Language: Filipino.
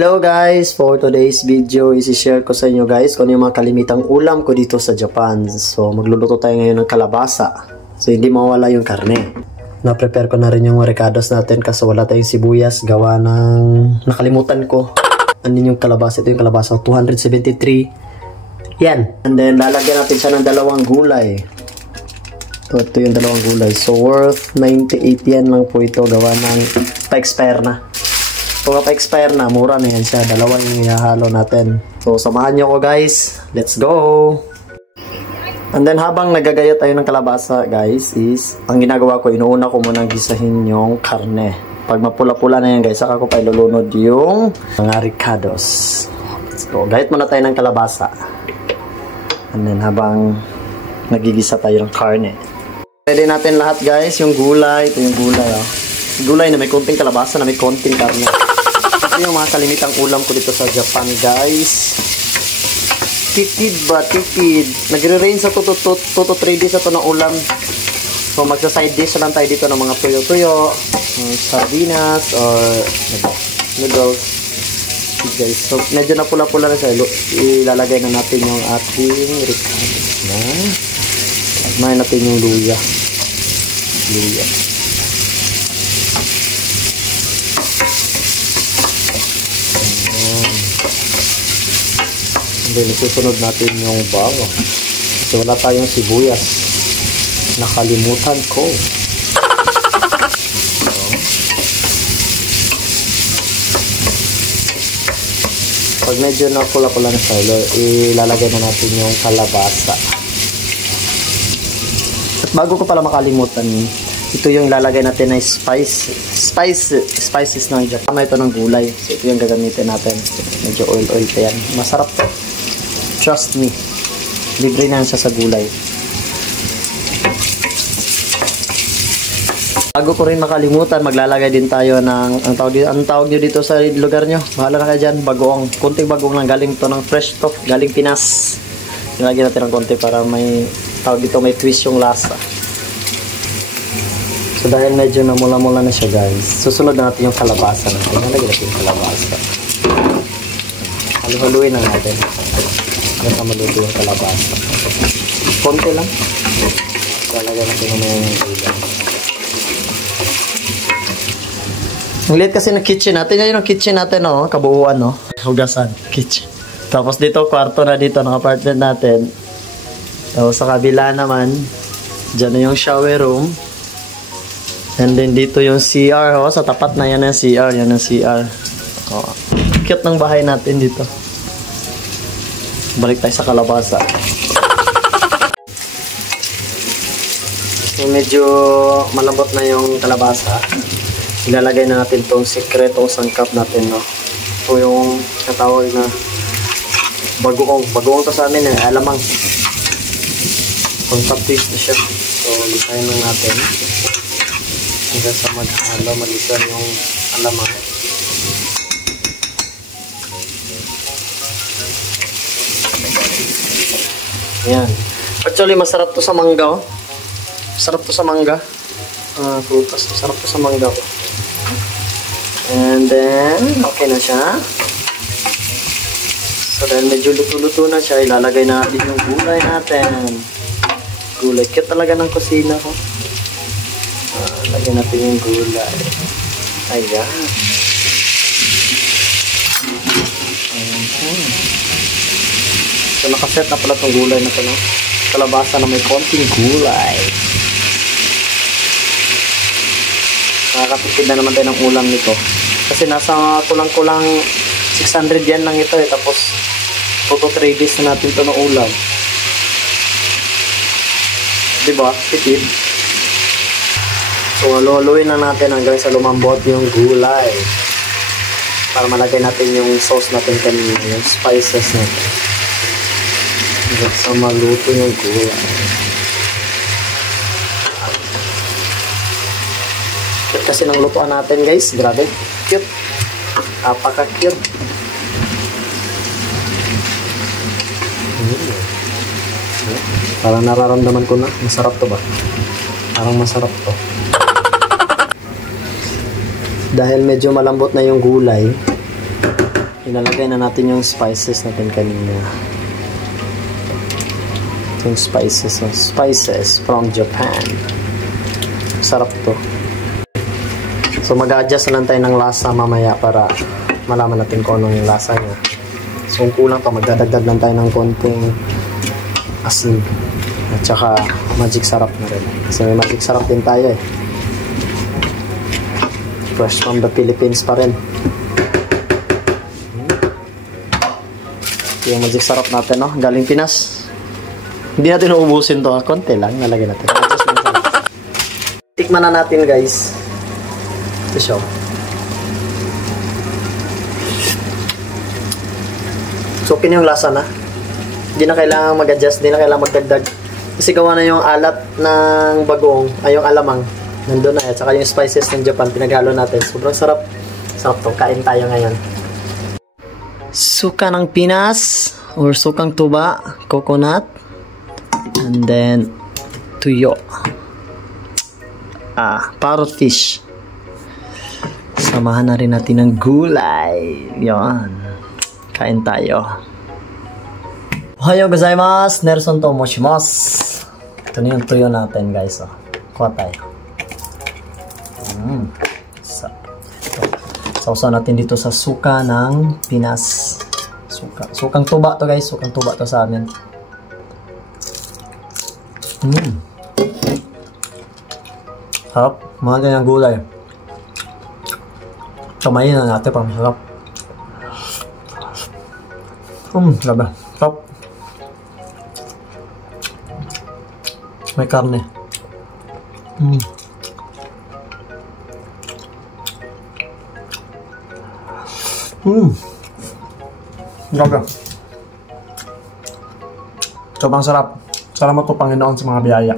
Hello guys! For today's video, isi-share ko sa inyo guys kung ano yung mga kalimitang ulam ko dito sa Japan. So, magluluto tayo ngayon ng kalabasa. So, hindi mawala yung karne. Na-prepare ko na rin yung recados natin kasi wala tayong sibuyas. Gawa ng... nakalimutan ko. Ano yung kalabasa? Ito yung kalabasa. 273. Yan. And then, lalagyan natin siya ng dalawang gulay. Ito yung dalawang gulay. So, worth 98 yan lang po ito. Gawa ng pa-expire na. Kung pa-expire na, mura na yan siya. Dalawa yung ihahalo natin. So, samahan nyo ko guys. Let's go! And then, habang nagagaya tayo ng kalabasa, guys, is, ang ginagawa ko, inuuna ko munang gisahin yung karne. Pag mapula-pula na yan, guys, saka ko pa ilulunod yung mga ricados. Let's go. Gayat muna tayo ng kalabasa. And then, habang nagigisa tayo ng karne. Pwede natin lahat, guys, yung gulay. Ito yung gulay, oh. Gulay na may konting kalabasa na may konting karne. Ito yung mga kalimitang ulam ko dito sa Japan, guys. Tipid ba? Tipid. Nagre-range sa 2 to 3 days ito ng ulam. So, magsa-side dish lang tayo dito ng mga tuyo-tuyo, sardinas, or noodles. Guys, so, medyo na pula-pula na siya. Ilalagay na natin yung ating ricados na. May natin yung luya. Luya. And then, isusunod natin yung bawang. Kasi wala tayong sibuyas. Nakalimutan ko. So, pag medyo na pula-pula na siya, ilalagay na natin yung kalabasa. At bago ko pala makalimutan, ito yung ilalagay natin na spices ng Japan. Tama ito ng gulay. So, ito yung gagamitin natin. Medyo oil pa yan. Masarap to. Trust me. Libre na siya sa gulay. Bago ko rin makalimutan, maglalagay din tayo ng, ang tawag nyo dito sa lugar nyo. Bahala na kayo dyan. Bagoong. Kunting bagoong lang. Galing to ng fresh to. Galing Pinas. Nilagyan natin ng konti para may, tawag dito, may twist yung lasa. So, dahil medyo namula-mula na siya, guys. Susunod na natin yung kalabasa natin. Nalagyan natin yung kalabasa. Halu-haluin na natin. Hanggang maluto yung kalabasa. Konti lang. Lalagyan natin ng mga ulam. Ang liit kasi ng kitchen natin. Yan yung kitchen natin, no? Kabuuan, no? Hugasan. Kitchen. Tapos dito, kwarto na dito ng apartment natin. Tapos sa kabila naman, dyan na yung shower room. And then dito yung CR, oh. Sa tapat na yan ang CR. Yan ang CR. Oh. Cute ng bahay natin dito. Balik tayo sa kalabasa. So, medyo malambot na yung kalabasa. Ilalagay na natin itong sikretong sangkap natin, no? Ito yung katawag na bagoong. Bagoong to sa amin, alamang. Contact twist na siya. So, lisahin lang natin. Hanggang sa maghalo, malisan yung alamang. Ayan. Actually, masarap to sa mangga, oh. Masarap to sa mangga. Prutas. Masarap to sa mangga, oh. And then, okay na siya. So, dahil medyo luto-luto na siya, ilalagay natin yung gulay natin. Gulay. Cute talaga ng kusina ko. Lagyan natin yung gulay. Ayan. Ayan. So, nakaset na pala itong gulay na ito, no? Kalabasa na may konting gulay. Nakakatipid na naman tayo ng ulam nito. Kasi nasa kulang-kulang 600 yen lang ito, eh. Tapos, 2 to 3 days na natin ito ng ulam. Diba? Tipid. So, haluhaluin lang natin hanggang sa lumambot yung gulay. Para malagay natin yung sauce natin kanina, yung spices natin. Hanggang sa maluto yung gulay. Cute kasi ng lutuan natin, guys. Grabe. Cute. Apaka-cute. Parang nararamdaman ko na. Masarap to ba? Parang masarap to. Dahil medyo malambot na yung gulay, Ilalagay na natin yung spices natin kanina. Yung spices. Spices from Japan. Sarap to. So mag-adjust na lang tayo ng lasa mamaya para malaman natin kung ano yung lasa niya. So kung kulang pa, magdadagdag lang tayo ng konting asin. At saka magic sarap na rin. Kasi may magic sarap din tayo eh. Fresh from the Philippines pa rin. Yung magic sarap natin, no? Galing Pinas. Hindi natin uubusin to. Konti lang. Nalagyan natin. Tikman na natin, guys. Ito siya. So, okay yung lasa na. Hindi na kailangan mag-adjust. Hindi na kailangan magdagdag. Kasi gawa na yung alat ng bagoong. Ay, yung alamang. Nandun na. At saka yung spices ng Japan. Pinaghalo natin. Sobrang sarap. Sarap to. Kain tayo ngayon. Suka ng Pinas. Or sukang tuba. Coconut. And then, tuyo. Parrot fish. Samahan na rin natin ng gulay. Yan. Kain tayo. Ohayo gozaimasu. Nelson to moshimasu. Ito na yung tuyo natin, guys. Kuha tayo. Sausaw natin dito sa suka ng Pinas. Sukang tuba to, guys. Sukang tuba to sa amin. Harap. Mga ganyang gulay. Kamayin na natin pang masarap. Grabe. Sarap. May karne. Grabe. Sobrang sarap. Salamat po, Panginoon, sa mga biyaya.